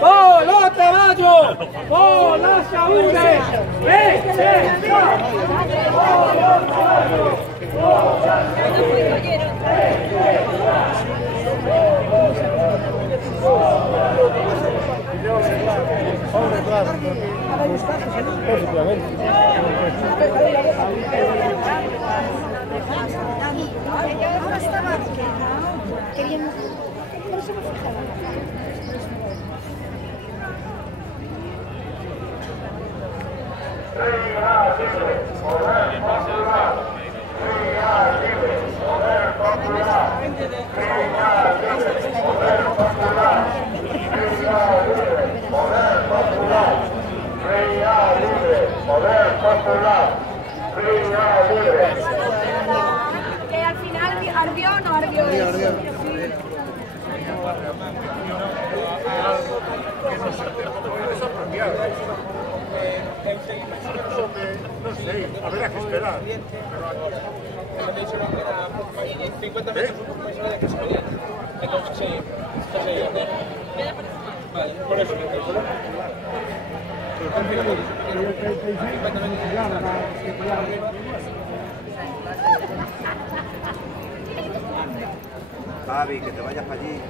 ¡Por los caballos! ¡Por las saúdes! ¡Por los caballos! Que al final ardió o no ardió. No sé, habrá que esperar. 50 metros un poco más allá de que se podía. Entonces, sí, vale, por eso me interesa. Javi, que te vayas para allí.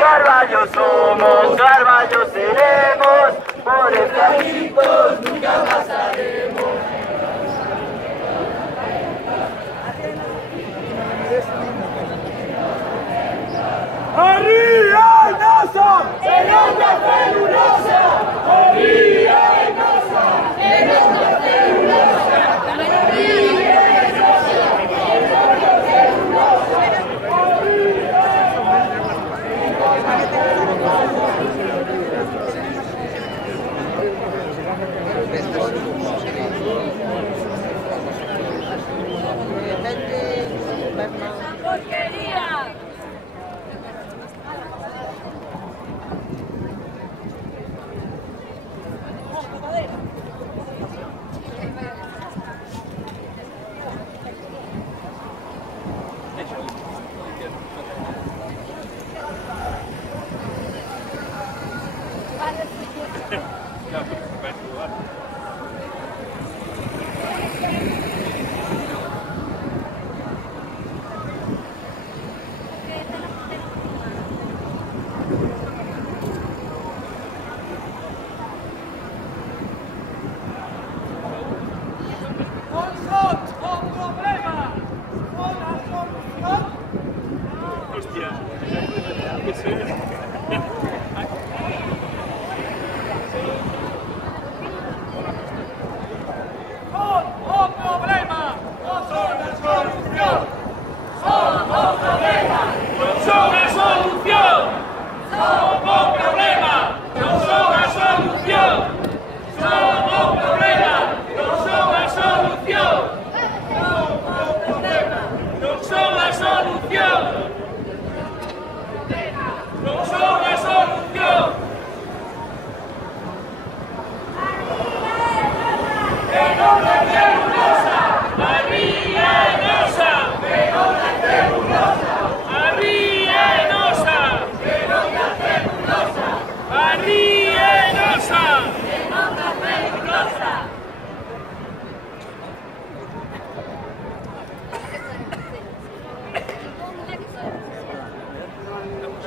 Carballo somos, Carballo seremos, por eucaliptos nunca pasaremos. ¡Arriba y NASA! ¡En onda celulosa! ¡Arriba y NASA! ¡En onda celulosa! ¡Arriba y NASA! ¡En onda celulosa! ¡Porquería! ¡Arriba!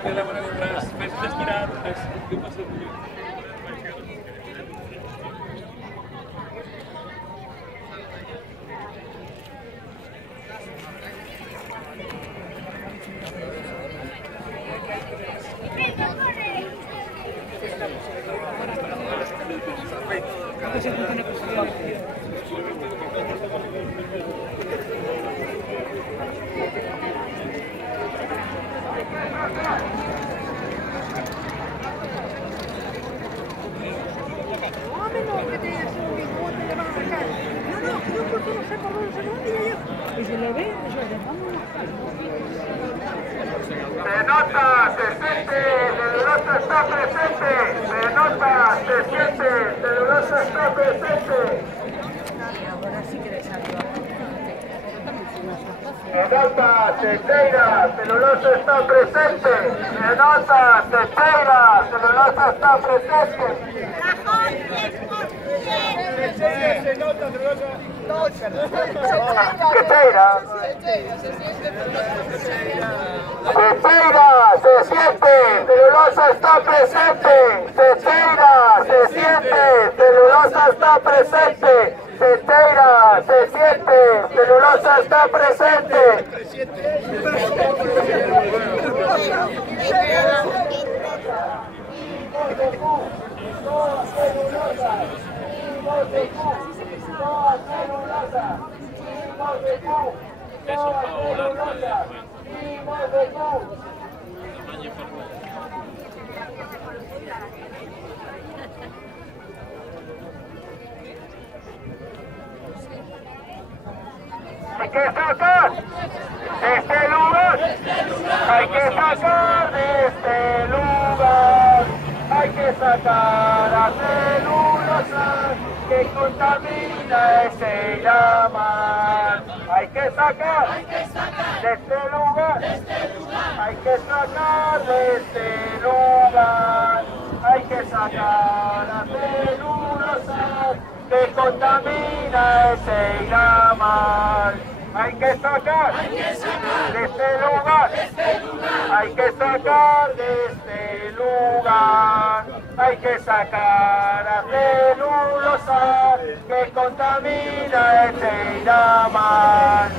de la mano mientras ves girar, es que pasa el tuyo. Se nota, se siente, celulosa está presente. Se nota, se siente, celulosa está presente. Se nota, se teira, celulosa está presente. Se nota, se teira, celulosa está presente. Se nota, celulosa. Que teira. Se siente, celulosa está presente. Se teira, se siente, celulosa está presente. Se teira, se siente, celulosa está presente. Hay que sacar de este lugar, hay que sacar de este lugar, hay que sacar a celulosa que contamina ese mar. Hay que sacar de este lugar, hay que sacar de este lugar, hay que sacar a celulosa que contamina ese mar. Hay que sacar de este lugar, hay que sacar de este lugar, hay que sacar a celulosa que contamina ese mar.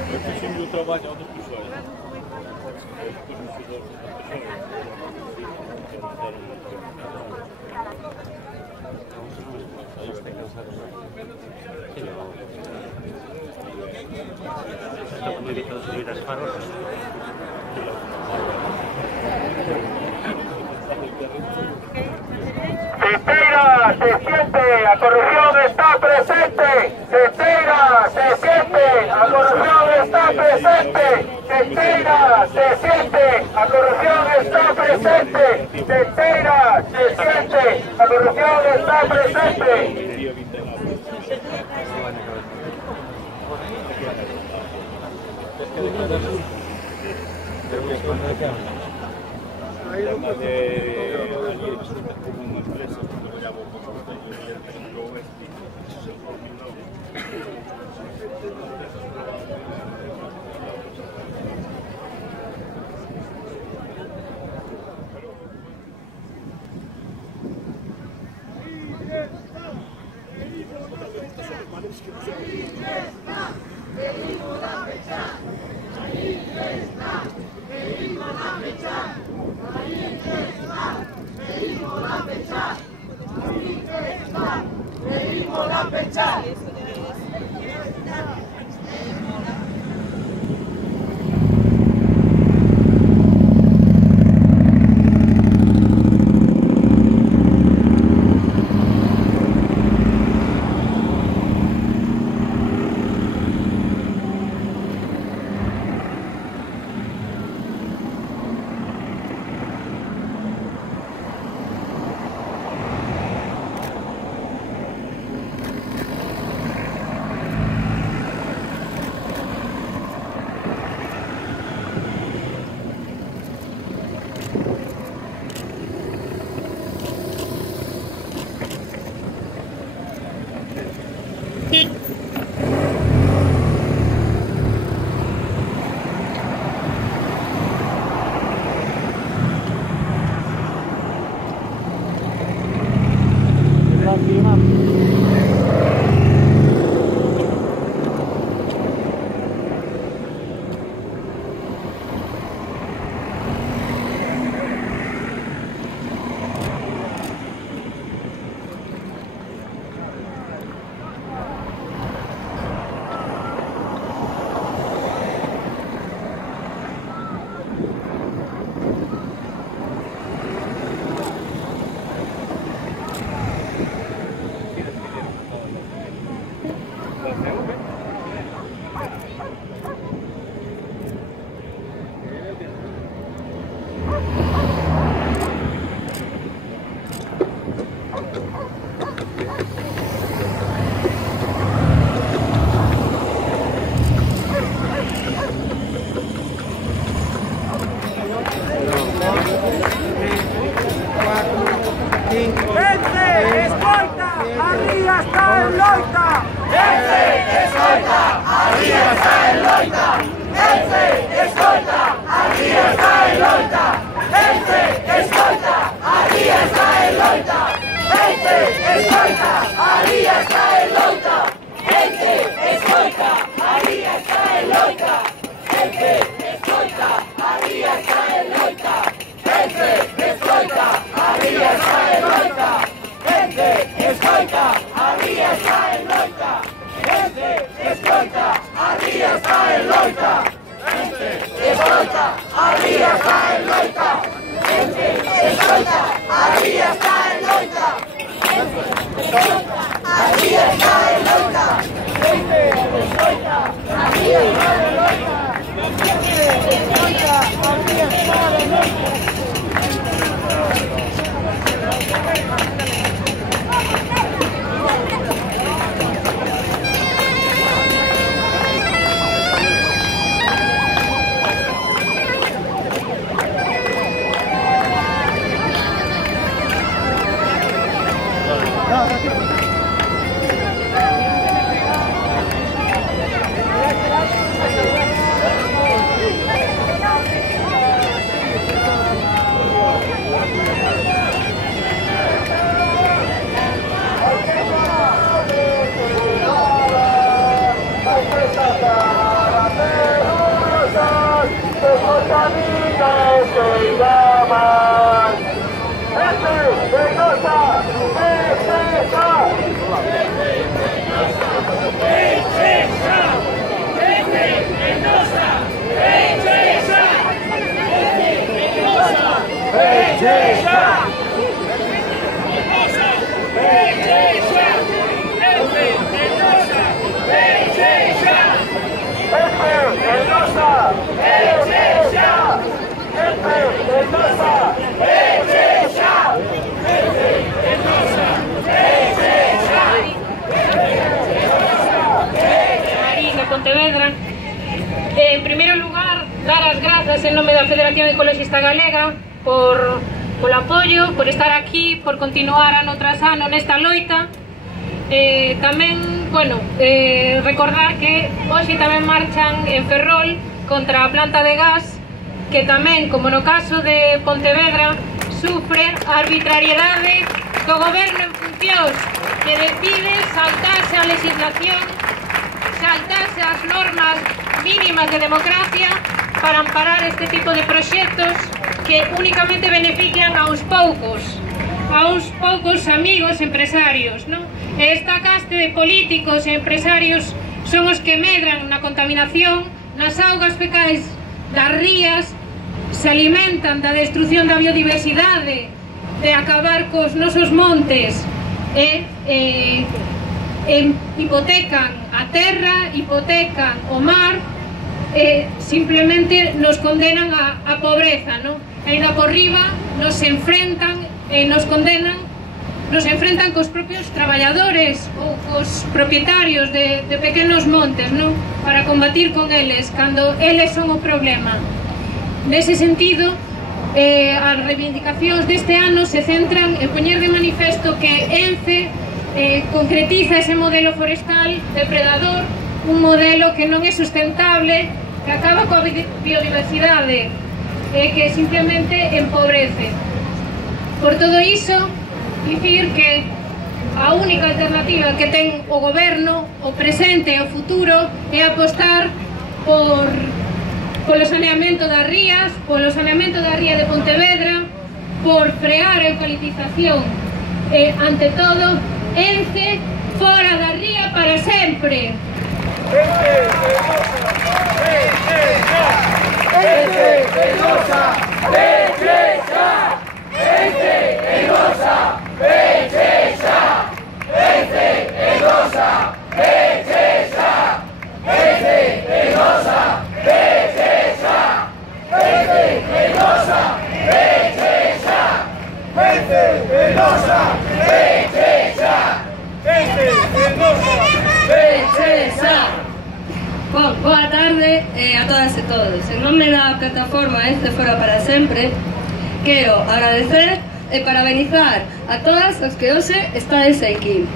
Se tira, se siente, la corrupción está presente. Se tira, se siente, la corrupción está presente. Se tira, se siente, la corrupción está presente. Se tira, se siente, la corrupción está presente. Pontevedra. En primeiro lugar, dar as grazas en nome da Federación Ecologista Galega por apoio, por estar aquí, por continuar ano tras ano nesta loita. Tamén, bueno, recordar que hoxe tamén marchan en Ferrol contra a planta de gas, que tamén, como no caso de Pontevedra, sufre a arbitrariedade do goberno en funcións, que decide saltarse a legislación, saltarse as normas mínimas de democracia para amparar este tipo de proxectos que únicamente benefician a uns poucos amigos empresarios, non? E esta caste de políticos e empresarios son os que medran na contaminación, nas augas fecais das rías, se alimentan da destrucción da biodiversidade, de acabar cos nosos montes e hipotecan a terra, hipotecan o mar e simplemente nos condenan a pobreza, non? E ainda por riba nos enfrentan e nos condenan, nos enfrentan cos propios traballadores ou cos propietarios de pequenos montes, non? Para combatir con eles, cando eles son o problema. Nese sentido, as reivindicacións deste ano se centran en poñer de manifesto que ENCE concretiza ese modelo forestal depredador, un modelo que non é sustentable, que acaba coa biodiversidade e que simplemente empobrece. Por todo iso, dicir que a única alternativa que ten o goberno, o presente e o futuro, é apostar polo saneamento das rías, polo saneamento da ría de Pontevedra, por frear a eucaliptización e, ante todo, ENCE fora da ría para sempre. Boa tarde a todas e todos. En nome da plataforma ENCE Fora para Sempre, quero agradecer e parabenizar a todas os que hoxe estades aquí.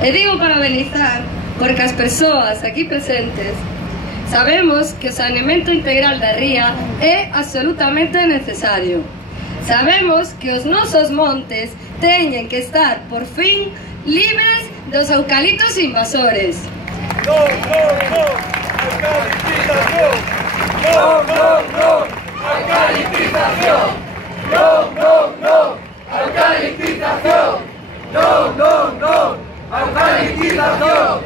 E digo parabenizar porque as persoas aquí presentes sabemos que o saneamento integral da ría é absolutamente necesario. Sabemos que os nosos montes teñen que estar, por fin, libres dos eucaliptos invasores. ¡No! ¡Alcalinización! ¡No! ¡Alcalinización! ¡No! ¡Alcalinización! ¡No! ¡Alcalinización!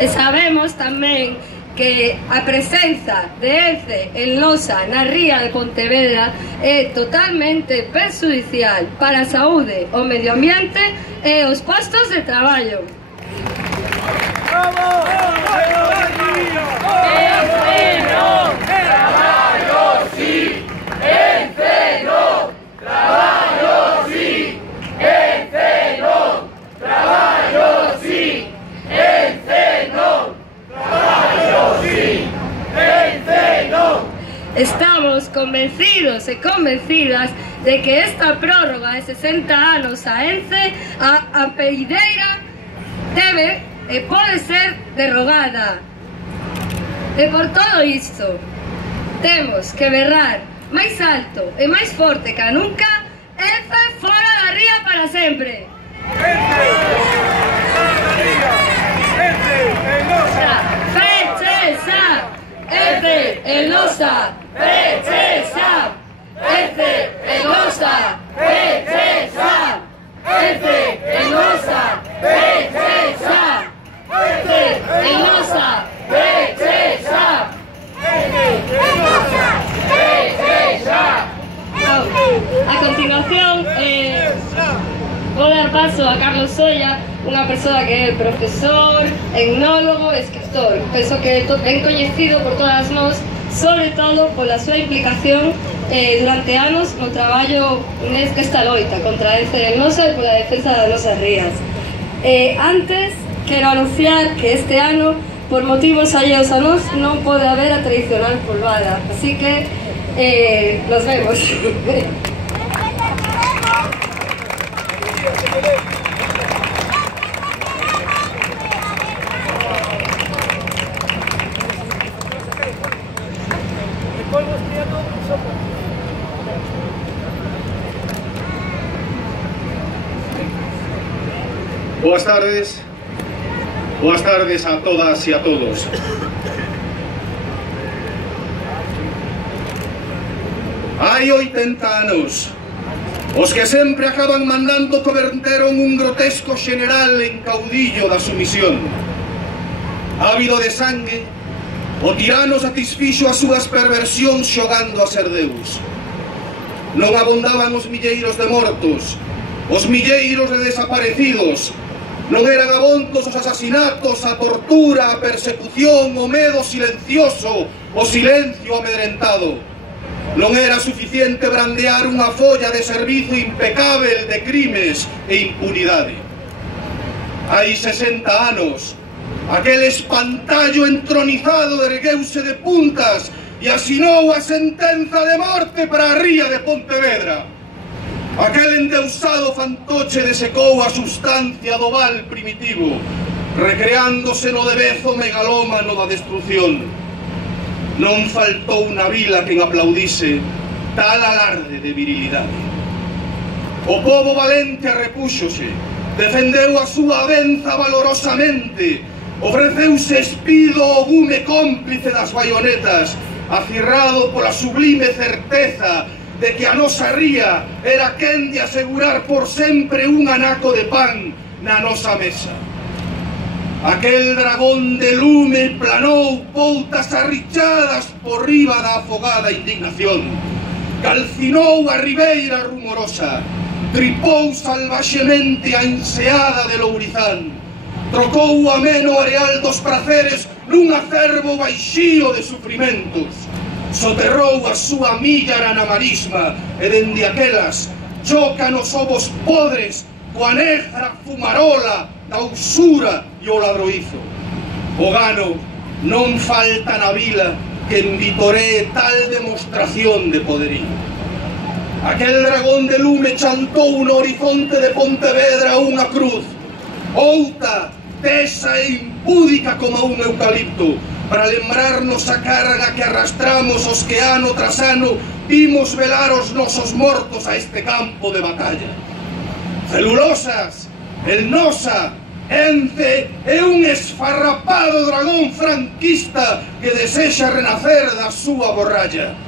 E sabemos tamén que a presenza de Ence en losa na ría de Pontevedra é totalmente perxudicial para a saúde, o medio ambiente e os postos de traballo. Estamos convencidos e convencidas de que esta prórroga de 60 anos a Ence, a peideira, debe e pode ser derrogada. E por todo isto, temos que berrar máis alto e máis forte que nunca: Ence fora da ría para sempre! ¡Fechesa! Ence en losa! ¡Fechesa! Ence en losa! ¡Fechesa! Ence en losa! ¡Fechesa! Ence en losa! ¡Fechesa! A continuación, vou dar paso a Carlos Solla, unha persoa que é profesor, etnólogo e escritor. Penso que é ben coñecido por todas nós, sobre todo pola súa implicación durante anos no traballo nesta loita contra a Ence en losa e pola defensa das nosas rías. Antes, quero anunciar que este ano, por motivos alleos a nós, non pode haber a tradicional polvada, así que nos vemos. Boas tardes a todas e a todos. Hai 80 anos, os que sempre acaban mandando converteron un grotesco general en caudillo da sumisión. Ávido de sangue, o tirano satisfixo as súas perversións xogando a ser Deus. Non abondaban os milleiros de mortos, os milleiros de desaparecidos. Non eran abondos os asasinatos, a tortura, a persecución, o medo silencioso, o silencio amedrentado. Non era suficiente brandear unha folla de servizo impecável de crimes e impunidade. Hai 60 anos, aquel espantallo entronizado ergueuse de puntas e asinou a sentenza de morte para a ría de Pontevedra. Aquel endeusado fantoche desecou a sustancia do val primitivo, recreándose no debezo megalómano da destrucción. Non faltou na vila quen aplaudise tal alarde de virilidade. O pobo valente repúxose, defendeu a súa venza valorosamente, ofreceuse espido ao gume cómplice das baionetas, acirrado pola sublime certeza de que a nosa ría era quen de asegurar por sempre un anaco de pan na nosa mesa. Aquel dragón de lume planou poutas arrichadas por riba da afogada indignación, calcinou a ribeira rumorosa, tripou salvaxemente a enseada de Lourizán, trocou o ameno areal dos praceres nun acerbo baixío de sufrimentos, soterrou a súa míllara na marisma e dende aquelas chocan os ovos podres coa negra fumarola da usura e o ladroizo. O gano non falta na vila que envitoree tal demostración de poderío. Aquel dragón de lume chantou no horizonte de Pontevedra unha cruz, outa, tesa e púdica como un eucalipto, para lembrarnos a carga que arrastramos os que ano tras ano vimos velar os nosos mortos a este campo de batalla. Celulosas, el Nosa, Ence é un esfarrapado dragón franquista que desexa renacer da súa borralla.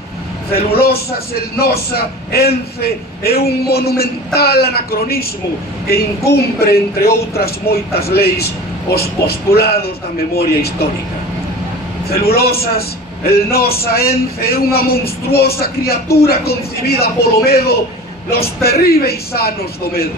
Celulosas, el Nosa, Ence é un monumental anacronismo que incumpre, entre outras moitas leis, os postulados da memoria histórica. Celulosas, el Nosa, Ence é unha monstruosa criatura concibida polo medo nos terríveis anos do medo.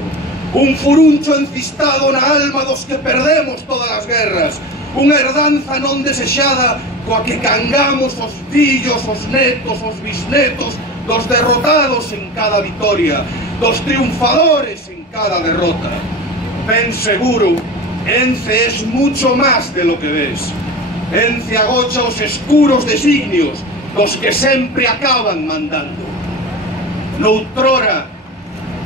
Un furuncho encistado na alma dos que perdemos todas as guerras, unha herdanza non desexada coa que cangamos os fillos, os netos, os bisnetos dos derrotados en cada vitoria, dos triunfadores en cada derrota. Ben seguro, Ence es mucho más de lo que ves. Ence agocha os escuros designios dos que sempre acaban mandando. Noutrora,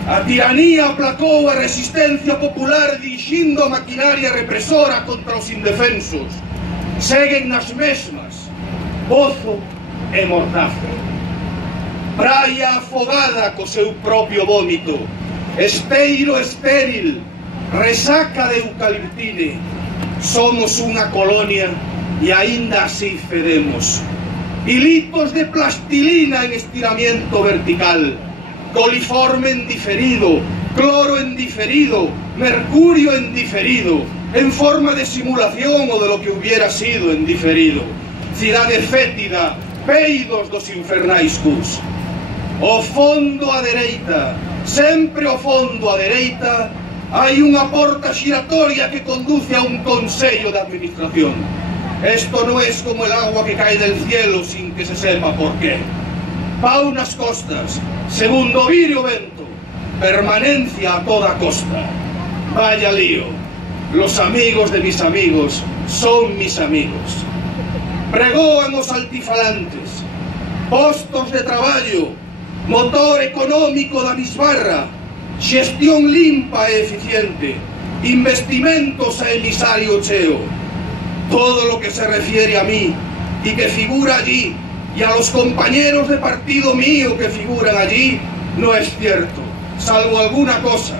a tiranía aplacou a resistencia popular dirixindo a maquinaria represora contra os indefensos. Seguen nas mesmas, Bozo e Mordaza. Praia afogada co seu propio vómito, Esteiro estéril, resaca de eucaliptine. Somos unha colonia e aínda así fedemos. Hilitos de plastilina en estiramiento vertical, coliforme en diferido, cloro en diferido, mercurio en diferido, en forma de simulación o de lo que hubiera sido en diferido. Cidade fétida, peidos dos infernais cus. O fondo á dereita, sempre o fondo á dereita, hai unha porta xiratoria que conduce a un consello de administración. Esto no es como el agua que cae del cielo sin que se sepa por qué. Pau nas costas, segundo vire o vento, permanencia a toda costa. Vaya lío, los amigos de mis amigos son mis amigos. Pregoan os altifalantes, postos de traballo, motor económico da bisbarra, xestión limpa e eficiente, investimentos a emisario cheo. Todo lo que se refiere a mí y que figura allí, y a los compañeros de partido mío que figuran allí, no es cierto, salvo alguna cosa,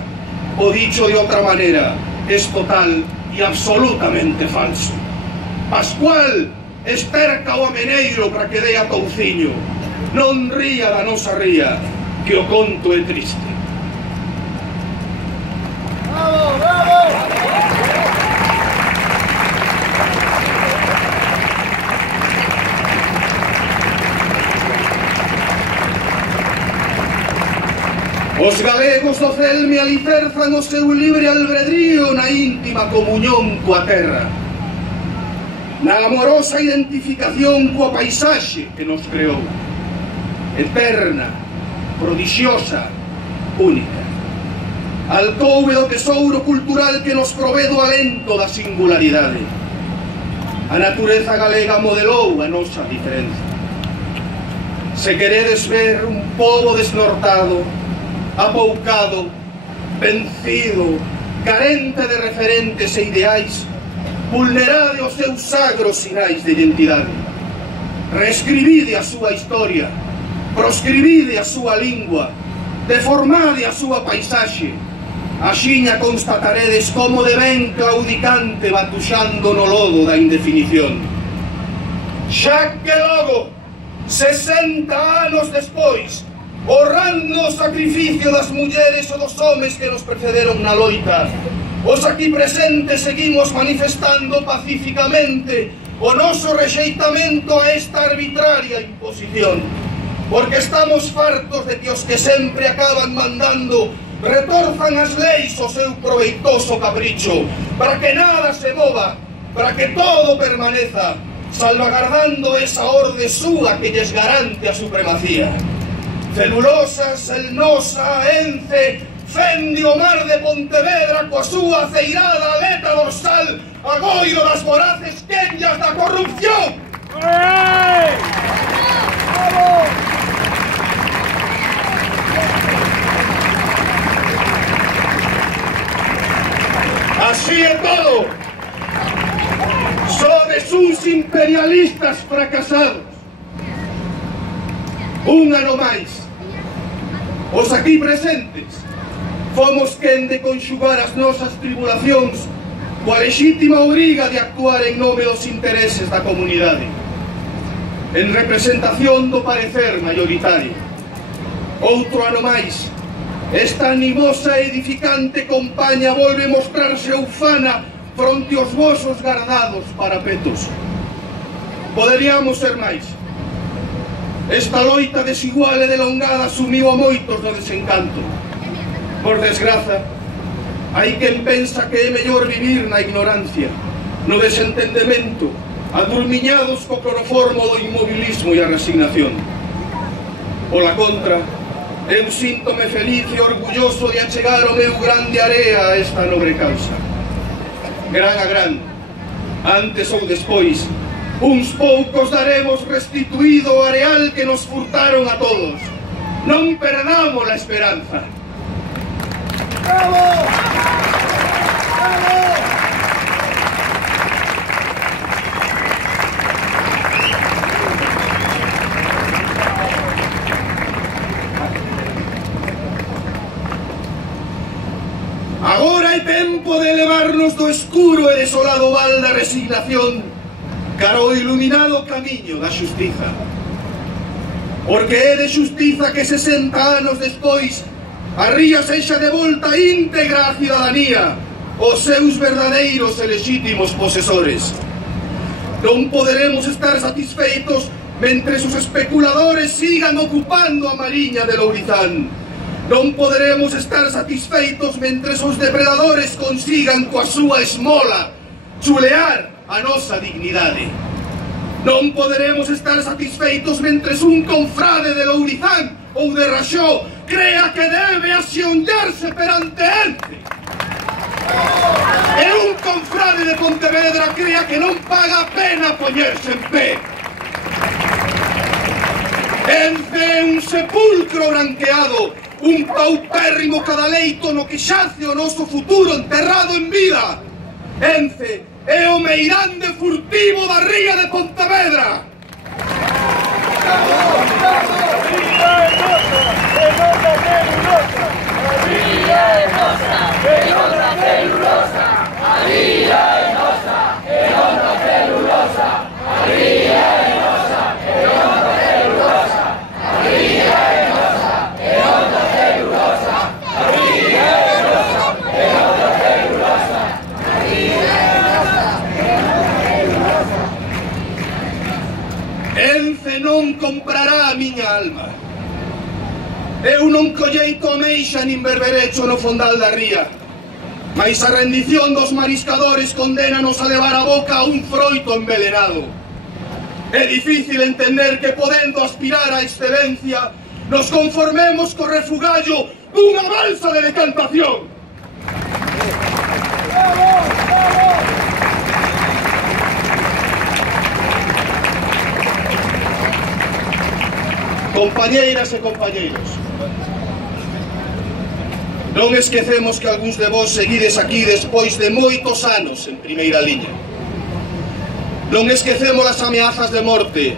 o dicho de otra manera, es total y absolutamente falso. Pascual, esterca o ameneiro para que dé a touciño, non ría da nosa ría, que o conto é triste. ¡Bravo, bravo! Os galegos do Celme alicerzan o seu libre albedrío na íntima comunión coa terra, na amorosa identificación coa paisaxe que nos creou, eterna, prodigiosa, única. Alcouve do tesouro cultural que nos provee do alento da singularidade. A natureza galega modelou a nosa diferenza. Se queredes ver un pobo desnortado, apoucado, vencido, carente de referentes e ideais, vulnerade os seus sagros sinais de identidade. Reescribide a súa historia, proscribide a súa lingua, deformade a súa paisaxe. Axiña constataredes como de ben claudicante batuxando no lodo da indefinición. Xa que logo, 60 anos despois, honrando o sacrificio das mulleres e dos homes que nos precederon na loita, os aquí presentes seguimos manifestando pacíficamente o noso rexeitamento a esta arbitraria imposición, porque estamos fartos de que os que sempre acaban mandando retorzan as leis o seu proveitoso capricho, para que nada se mova, para que todo permaneza, salvagardando esa orde súa que lles garante a supremacía. Celulosas, el Nosa, Ence, fende o mar de Pontevedra coa súa aceirada aleta dorsal, agoiro das voraces quenllas da corrupción. Así é todo. Sodes uns imperialistas fracasados. Un ano máis, os aquí presentes fomos quen de conxugar as nosas tribulacións coa lexítima obriga de actuar en nome dos intereses da comunidade, en representación do parecer maioritario. Outro ano máis, esta animosa e edificante compaña volve mostrarse ufana fronte aos vosos gardados parapetos. Poderíamos ser máis. Esta loita desigual e delongada sumiu a moitos do desencanto. Por desgraza, hai quen pensa que é mellor vivir na ignorancia, no desentendemento, adurmiñados co cloroformo do inmobilismo e a resignación. Pola contra, eu síntome feliz e orgulloso de achegar o meu grande area a esta nobre causa. Gran a gran, antes ou despois, uns poucos daremos restituído o areal que nos furtaron a todos. Non perdamos a esperanza. ¡Bravo! ¡Bravo! Agora é tempo de elevarnos do escuro e desolado val da resignación cara ao iluminado camiño da xustiza. Porque é de xustiza que 60 anos despois a ría sexa de volta íntegra á cidadanía, os seus verdadeiros e lexítimos posesores. Non poderemos estar satisfeitos mentres os especuladores sigan ocupando a mariña de Lourizán. Non poderemos estar satisfeitos mentres os depredadores consigan coa súa esmola chulear a nosa dignidade. Non poderemos estar satisfeitos mentres un confrade de Lourizán ou de Raxó crea que debe axeonllarse perante Ence. E un confrade de Pontevedra crea que non paga a pena poñerse en pé. Ence é un sepulcro branqueado, un paupérrimo cadaleito no que xace o noso futuro enterrado en vida. Ence é o meirande furtivo da ría de Pontevedra. Ence non comprará a miña alma. Eu non colleito a meixa nin berberecho no fondal da ría, mais a rendición dos mariscadores condénanos a levar a boca a un froito envenenado. É difícil entender que, podendo aspirar á excelencia, nos conformemos co refugallo dunha balsa de decantación. Compañeiras e compañeiros, non esquecemos que algúns de vós seguides aquí despois de moitos anos en primeira liña. Non esquecemos as ameazas de morte,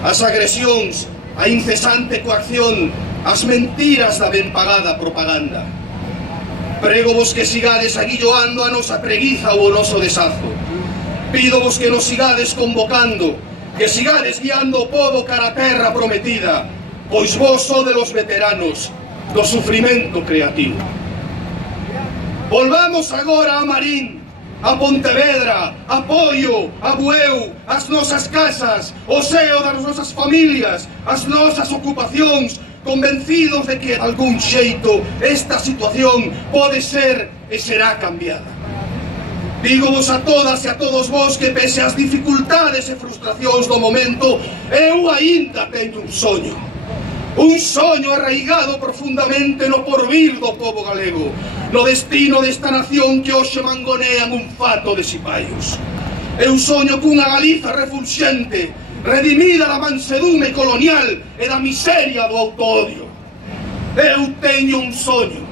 as agresións, a incesante coacción, as mentiras da ben pagada propaganda. Prego-vos que sigades aguilloando a nosa preguiza ou o noso desazo. Pido-vos que nos sigades convocando, que sigades guiando o pobo cara a terra prometida, pois vos sodes os veteranos do sufrimento creativo. Volvamos agora a Marín, a Pontevedra, a Poio, a Bueu, as nosas casas, o seo das nosas familias, as nosas ocupacións, convencidos de que, de algún xeito, esta situación pode ser e será cambiada. Dígovos a todas e a todos vós que, pese ás dificultades e frustracións do momento, eu aínda teño un soño arraigado profundamente no porvir do pobo galego, no destino desta nación que hoxe mangonean un fato de cipaios. Eu soño cunha Galiza refulxente, redimida da mansedume colonial e da miseria do autoodio. Eu teño un soño.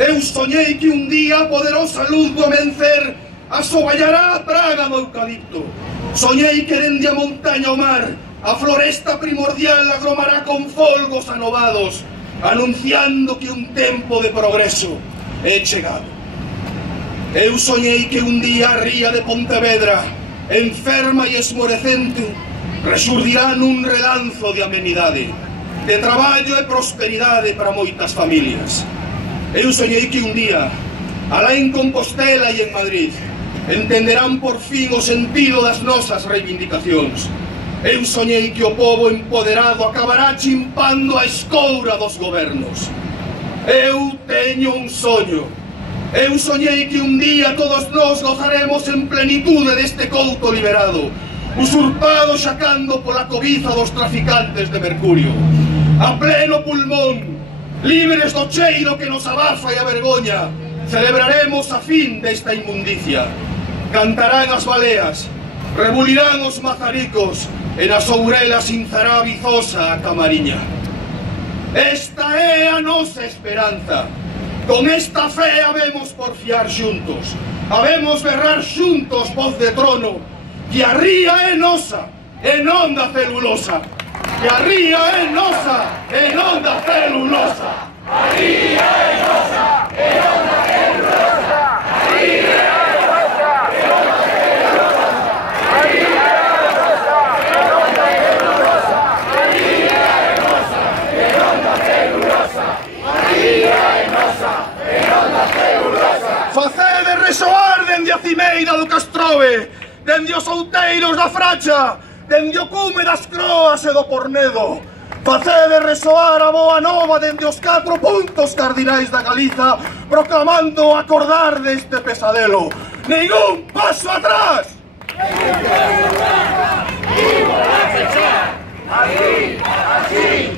Eu soñei que un día a poderosa luz do amencer asoballará a praga do eucalipto, Soñei que dende a montaña ao mar a floresta primordial agromará con folgos anovados, anunciando que un tempo de progreso é chegado. Eu soñei que un día a ría de Pontevedra, enferma e esmorecente, resurdirá nun relanzo de amenidade, de traballo e prosperidade para moitas familias. Eu soñei que un día, alá en Compostela e en Madrid, entenderán por fin o sentido das nosas reivindicacións. Eu soñei que o povo empoderado acabará chimpando a escoura dos gobernos. Eu teño un soño. Eu soñei que un día todos nós gozaremos en plenitude deste couto liberado, usurpado xacando pola cobiza dos traficantes de mercurio. A pleno pulmón, libres do cheiro que nos abafa e a vergoña, celebraremos a fin desta inmundicia. Cantarán as baleas, rebulirán os mazaricos, e nas ourelas inzará vizosa a camariña. Esta é a nosa esperanza. Con esta fe habemos porfiar xuntos, habemos berrar xuntos voz de trono, que a ría é nosa, e non da celulosa. Que a ría é nosa, e non da celulosa. A ría é nosa, e non da celulosa. A ría é nosa, e non da celulosa. A ría é nosa, e non da celulosa. A ría é nosa, e non da celulosa. A ría é nosa, e non da celulosa. Facede resoar dende a cimeira do Castrove, dende os outeiros da Fracha, dende o cume das Croas e do Pornedo. Facede resoar a boa nova dende os 4 puntos cardinais da Galiza, proclamando acordar deste pesadelo. Ningún paso atrás! Aquí, así,